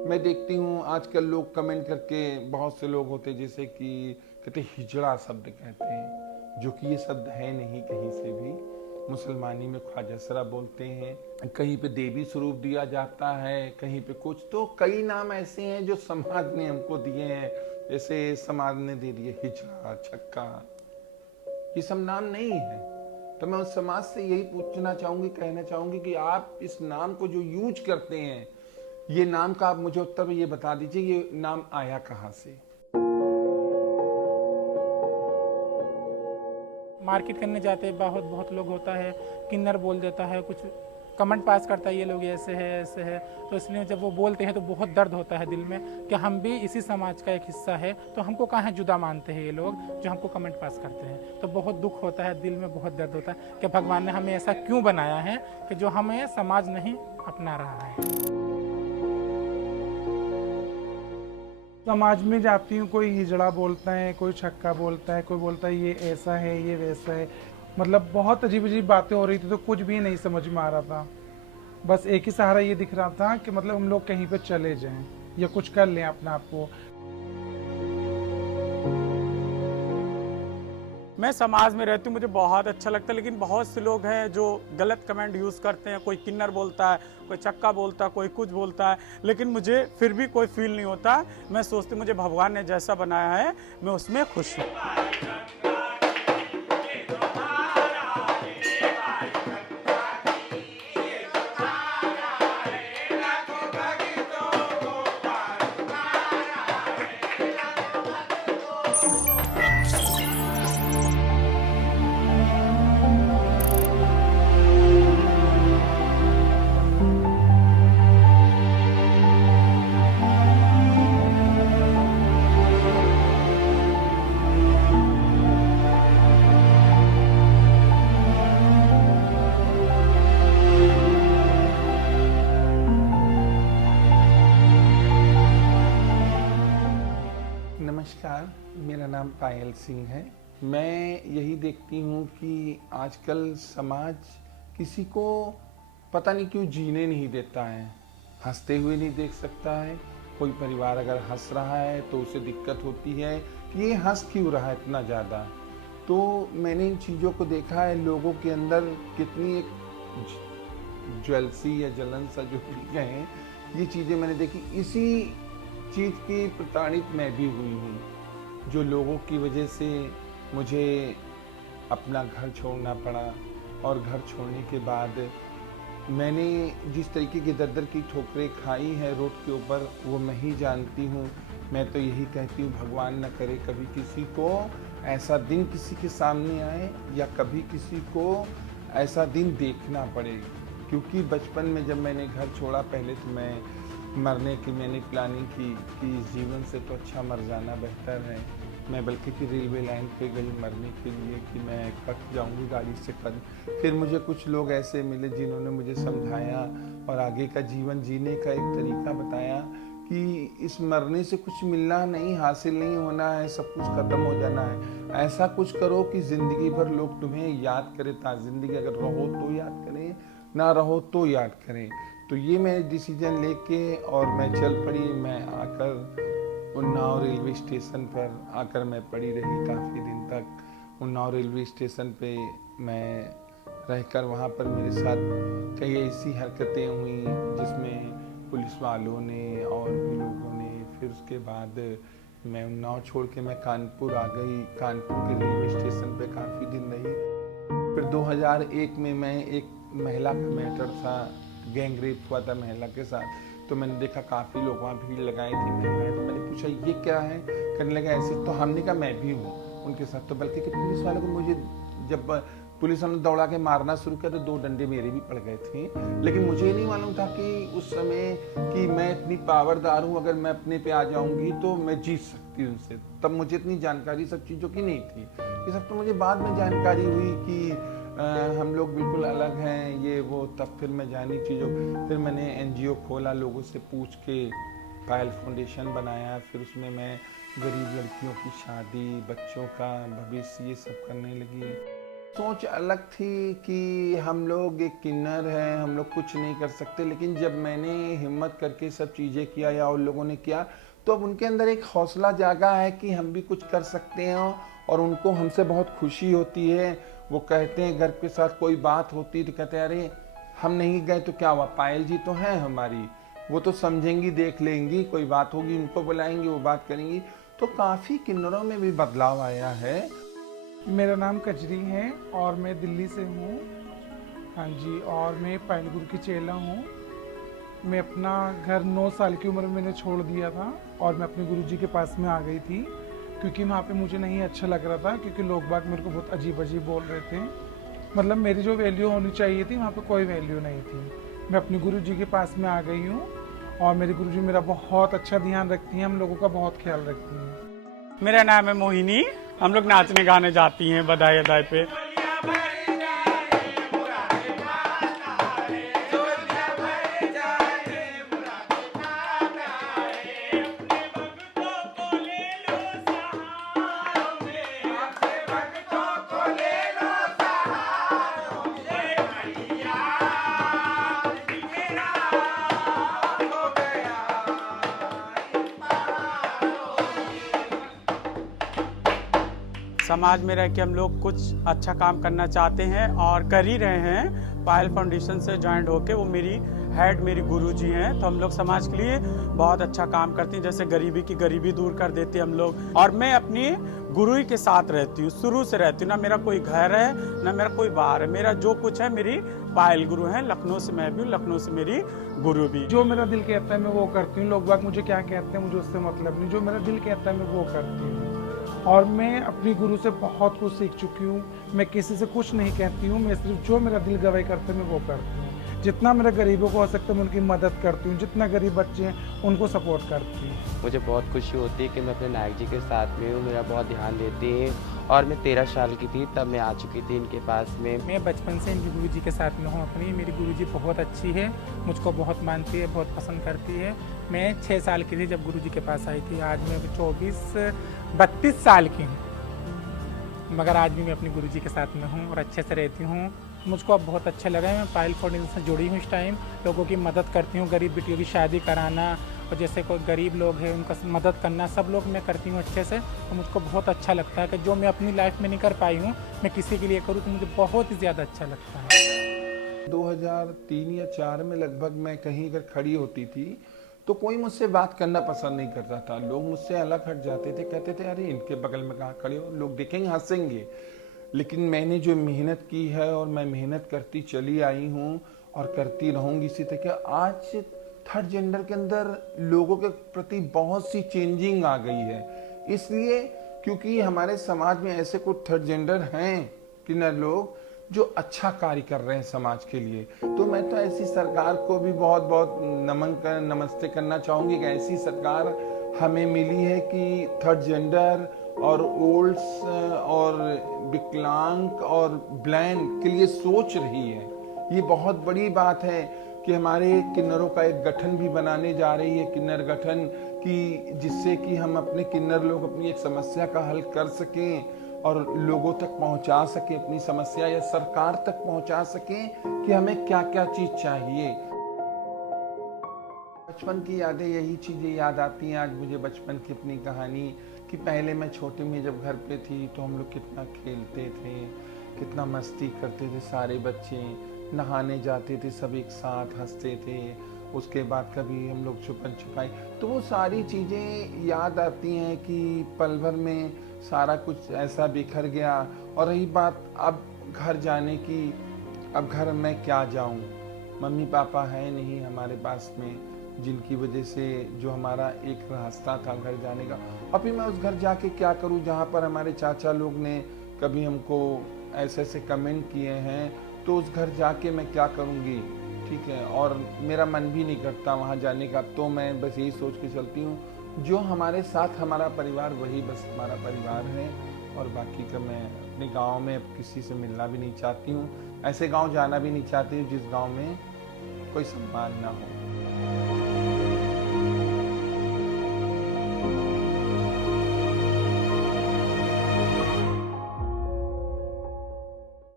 मैं देखती हूँ आजकल लोग कमेंट करके बहुत से लोग होते जैसे कि कहते हिजड़ा शब्द कहते हैं, जो कि ये शब्द है नहीं कहीं से भी। मुसलमानी में ख्वाजासरा बोलते हैं, कहीं पे देवी स्वरूप दिया जाता है, कहीं पे कुछ। तो कई नाम ऐसे हैं जो समाज ने हमको दिए हैं, जैसे समाज ने दे दिए हिजड़ा, छक्का, ये सब नाम नहीं है। तो मैं उस समाज से यही पूछना चाहूंगी, कहना चाहूंगी कि आप इस नाम को जो यूज करते हैं, ये नाम का आप मुझे उत्तर में ये बता दीजिए, ये नाम आया कहाँ से। मार्केट करने जाते हैं, बहुत बहुत लोग होता है, किन्नर बोल देता है, कुछ कमेंट पास करता है, ये लोग ऐसे है ऐसे है। तो इसलिए जब वो बोलते हैं तो बहुत दर्द होता है दिल में कि हम भी इसी समाज का एक हिस्सा है, तो हमको कहाँ जुदा मानते हैं ये लोग जो हमको कमेंट पास करते हैं। तो बहुत दुख होता है, दिल में बहुत दर्द होता है कि भगवान ने हमें ऐसा क्यों बनाया है कि जो हमें समाज नहीं अपना रहा है। समाज में जाती हूँ, कोई हिजड़ा बोलता है, कोई छक्का बोलता है, कोई बोलता है ये ऐसा है ये वैसा है। मतलब बहुत अजीब अजीब बातें हो रही थी, तो कुछ भी नहीं समझ में आ रहा था। बस एक ही सहारा ये दिख रहा था कि मतलब हम लोग कहीं पे चले जाएं या कुछ कर लें अपने आप को। मैं समाज में रहती हूँ, मुझे बहुत अच्छा लगता है, लेकिन बहुत से लोग हैं जो गलत कमेंट यूज़ करते हैं। कोई किन्नर बोलता है, कोई चक्का बोलता है, कोई कुछ बोलता है, लेकिन मुझे फिर भी कोई फील नहीं होता। मैं सोचती मुझे भगवान ने जैसा बनाया है, मैं उसमें खुश हूँ। नमस्कार, मेरा नाम पायल सिंह है। मैं यही देखती हूँ कि आजकल समाज किसी को पता नहीं क्यों जीने नहीं देता है, हंसते हुए नहीं देख सकता है। कोई परिवार अगर हंस रहा है तो उसे दिक्कत होती है कि ये हंस क्यों रहा है इतना ज़्यादा। तो मैंने इन चीज़ों को देखा है, लोगों के अंदर कितनी एक ज्वेलसी या जलन सा जो भी कहें, ये चीज़ें मैंने देखी। इसी चीज़ की प्रताड़ित मैं भी हुई हूँ, जो लोगों की वजह से मुझे अपना घर छोड़ना पड़ा। और घर छोड़ने के बाद मैंने जिस तरीके की दर-दर की ठोकरें खाई हैं रोड के ऊपर, वो मैं ही जानती हूँ। मैं तो यही कहती हूँ, भगवान न करे कभी किसी को ऐसा दिन किसी के सामने आए, या कभी किसी को ऐसा दिन देखना पड़े। क्योंकि बचपन में जब मैंने घर छोड़ा, पहले तो मैं मरने की मैंने प्लानिंग की कि इस जीवन से तो अच्छा मर जाना बेहतर है। मैं बल्कि कि रेलवे लाइन पे गई मरने के लिए कि मैं कट जाऊंगी गाड़ी से कट। फिर मुझे कुछ लोग ऐसे मिले जिन्होंने मुझे समझाया और आगे का जीवन जीने का एक तरीका बताया कि इस मरने से कुछ मिलना नहीं, हासिल नहीं होना है, सब कुछ ख़त्म हो जाना है। ऐसा कुछ करो कि ज़िंदगी भर लोग तुम्हें याद करें, ज़िंदगी अगर रहो तो याद करें, ना रहो तो याद करें। तो ये मैं डिसीजन लेके और मैं चल पड़ी। मैं आकर उन्नाव रेलवे स्टेशन पर आकर मैं पड़ी रही काफ़ी दिन तक। उन्नाव रेलवे स्टेशन पे मैं रहकर वहाँ पर मेरे साथ कई ऐसी हरकतें हुई जिसमें पुलिस वालों ने और भी लोगों ने। फिर उसके बाद मैं उन्नाव छोड़ के मैं कानपुर आ गई। कानपुर के रेलवे स्टेशन पे काफ़ी दिन रही। फिर 2001 में मैं एक महिला का मैटर था, गैंग रेप हुआ था महिला के साथ। तो मैंने देखा काफ़ी लोग वहाँ भीड़ लगाई थी, तो मैंने पूछा ये क्या है, करने लगा ऐसे। तो हमने कहा मैं भी हूँ उनके साथ। तो बल्कि कि पुलिस वालों को मुझे जब पुलिस वालों ने दौड़ा के मारना शुरू किया तो 2 डंडे मेरे भी पड़ गए थे। लेकिन मुझे ये नहीं मालूम था कि उस समय कि मैं इतनी पावरदार हूँ, अगर मैं अपने पे आ जाऊँगी तो मैं जीत सकती हूँ उनसे। तब मुझे इतनी जानकारी सब चीज़ों की नहीं थी। ये सब तो मुझे बाद में जानकारी हुई कि हम लोग बिल्कुल अलग हैं, ये वो। तब फिर मैं जानी चीज़ों, फिर मैंने एनजीओ खोला, लोगों से पूछ के पायल फाउंडेशन बनाया। फिर उसमें मैं गरीब लड़कियों की शादी, बच्चों का भविष्य, ये सब करने लगी। सोच अलग थी कि हम लोग एक किन्नर हैं, हम लोग कुछ नहीं कर सकते, लेकिन जब मैंने हिम्मत करके सब चीज़ें किया या उन लोगों ने किया, तो अब उनके अंदर एक हौसला जागा है कि हम भी कुछ कर सकते हैं और उनको हमसे बहुत खुशी होती है। वो कहते हैं घर के साथ कोई बात होती तो कहते हैं अरे हम नहीं गए तो क्या हुआ, पायल जी तो हैं हमारी, वो तो समझेंगी, देख लेंगी, कोई बात होगी उनको बुलाएंगी, वो बात करेंगी। तो काफ़ी किन्नरों में भी बदलाव आया है। मेरा नाम कजरी है और मैं दिल्ली से हूँ। हाँ जी, और मैं पायल गुरु की चेला हूँ। मैं अपना घर 9 साल की उम्र में मैंने छोड़ दिया था और मैं अपने गुरुजी के पास में आ गई थी, क्योंकि वहाँ पे मुझे नहीं अच्छा लग रहा था, क्योंकि लोग बाग मेरे को बहुत अजीब अजीब बोल रहे थे। मतलब मेरी जो वैल्यू होनी चाहिए थी वहाँ पे कोई वैल्यू नहीं थी। मैं अपने गुरुजी के पास में आ गई हूँ और मेरे गुरुजी मेरा बहुत अच्छा ध्यान रखती हैं, हम लोगों का बहुत ख्याल रखती हैं। मेरा नाम है मोहिनी। हम लोग नाचने गाने जाती हैं बधाई अदाई पे। समाज में रह के हम लोग कुछ अच्छा काम करना चाहते हैं और कर ही रहे हैं। पायल फाउंडेशन से ज्वाइंट होके, वो मेरी हेड मेरी गुरुजी हैं, तो हम लोग समाज के लिए बहुत अच्छा काम करते हैं। जैसे गरीबी की गरीबी दूर कर देते हैं हम लोग। और मैं अपनी गुरु ही के साथ रहती हूँ, शुरू से रहती हूँ। ना मेरा कोई घर है ना मेरा कोई बाहर है, मेरा जो कुछ है मेरी पायल गुरु है। लखनऊ से मैं भी हूँ, लखनऊ से मेरी गुरु भी। जो मेरा दिल कहता है मैं वो करती हूँ। लोग बाग मुझे क्या कहते हैं मुझे उससे मतलब नहीं, जो मेरा दिल कहता है मैं वो करती हूँ। और मैं अपनी गुरु से बहुत कुछ सीख चुकी हूँ। मैं किसी से कुछ नहीं कहती हूँ, मैं सिर्फ जो मेरा दिल गवाही करता है मैं वो करती हूँ। जितना मेरे गरीबों को हो सकता है मैं उनकी मदद करती हूँ, जितना गरीब बच्चे हैं उनको सपोर्ट करती हूँ। मुझे बहुत खुशी होती है कि मैं अपने नायक जी के साथ में हूँ, मेरा बहुत ध्यान देते हैं। और मैं 13 साल की थी तब मैं आ चुकी थी इनके पास में। मैं बचपन से इनकी गुरुजी के साथ में हूँ अपनी। मेरी गुरुजी बहुत अच्छी है, मुझको बहुत मानती है, बहुत पसंद करती है। मैं 6 साल की थी जब गुरुजी के पास आई थी। आज मैं 32 साल की हूँ, मगर आज भी मैं अपनी गुरुजी के साथ में हूँ और अच्छे से रहती हूँ। मुझको अब बहुत अच्छा लगा है। मैं पायल फाउंडेशन से जुड़ी हूँ इस टाइम, लोगों की मदद करती हूँ, गरीब बेटियों की शादी कराना और जैसे कोई गरीब लोग हैं उनका मदद करना, सब लोग मैं करती हूँ अच्छे से। तो मुझको बहुत अच्छा लगता है कि जो मैं अपनी लाइफ में नहीं कर पाई हूँ मैं किसी के लिए करूँ, तो मुझे बहुत ही ज़्यादा अच्छा लगता है। 2003 या 4 में लगभग मैं कहीं अगर खड़ी होती थी तो कोई मुझसे बात करना पसंद नहीं करता था। लोग मुझसे अलग हट जाते थे, कहते थे अरे इनके बगल में कहाँ खड़े हो, लोग देखेंगे हंसेंगे। लेकिन मैंने जो मेहनत की है और मैं मेहनत करती चली आई हूँ और करती रहूँगी इसी तरह। आज थर्ड जेंडर के अंदर लोगों के प्रति बहुत सी चेंजिंग आ गई है, इसलिए क्योंकि हमारे समाज में ऐसे कुछ थर्ड जेंडर हैं किन्नर लोग जो अच्छा कार्य कर रहे हैं समाज के लिए। तो मैं तो ऐसी सरकार को भी बहुत बहुत नमस्ते करना चाहूँगी कि ऐसी सरकार हमें मिली है कि थर्ड जेंडर और ओल्ड्स और विकलांग और ब्लाइंड के लिए सोच रही है। ये बहुत बड़ी बात है कि हमारे किन्नरों का एक गठन भी बनाने जा रही है, किन्नर गठन, कि जिससे कि हम अपने किन्नर लोग अपनी एक समस्या का हल कर सकें और लोगों तक पहुंचा सकें अपनी समस्या, या सरकार तक पहुंचा सकें कि हमें क्या क्या चीज चाहिए। बचपन की यादें, यही चीज़ें याद आती हैं आज मुझे बचपन की अपनी कहानी, कि पहले मैं छोटे में जब घर पे थी तो हम लोग कितना खेलते थे, कितना मस्ती करते थे, सारे बच्चे नहाने जाते थे, सब एक साथ हंसते थे। उसके बाद कभी हम लोग छुपन छुपाई, तो वो सारी चीज़ें याद आती हैं कि पल भर में सारा कुछ ऐसा बिखर गया। और रही बात अब घर जाने की, अब घर मैं क्या जाऊं, मम्मी पापा है नहीं हमारे पास में, जिनकी वजह से जो हमारा एक रास्ता था घर जाने का, और फिर मैं उस घर जाके क्या करूं जहां पर हमारे चाचा लोग ने कभी हमको ऐसे ऐसे कमेंट किए हैं, तो उस घर जाके मैं क्या करूंगी, ठीक है। और मेरा मन भी नहीं करता वहां जाने का। तो मैं बस यही सोच के चलती हूँ, जो हमारे साथ हमारा परिवार वही बस हमारा परिवार है, और बाकी का मैं अपने गांव में अब किसी से मिलना भी नहीं चाहती हूँ, ऐसे गांव जाना भी नहीं चाहती हूँ जिस गांव में कोई सम्मान ना हो।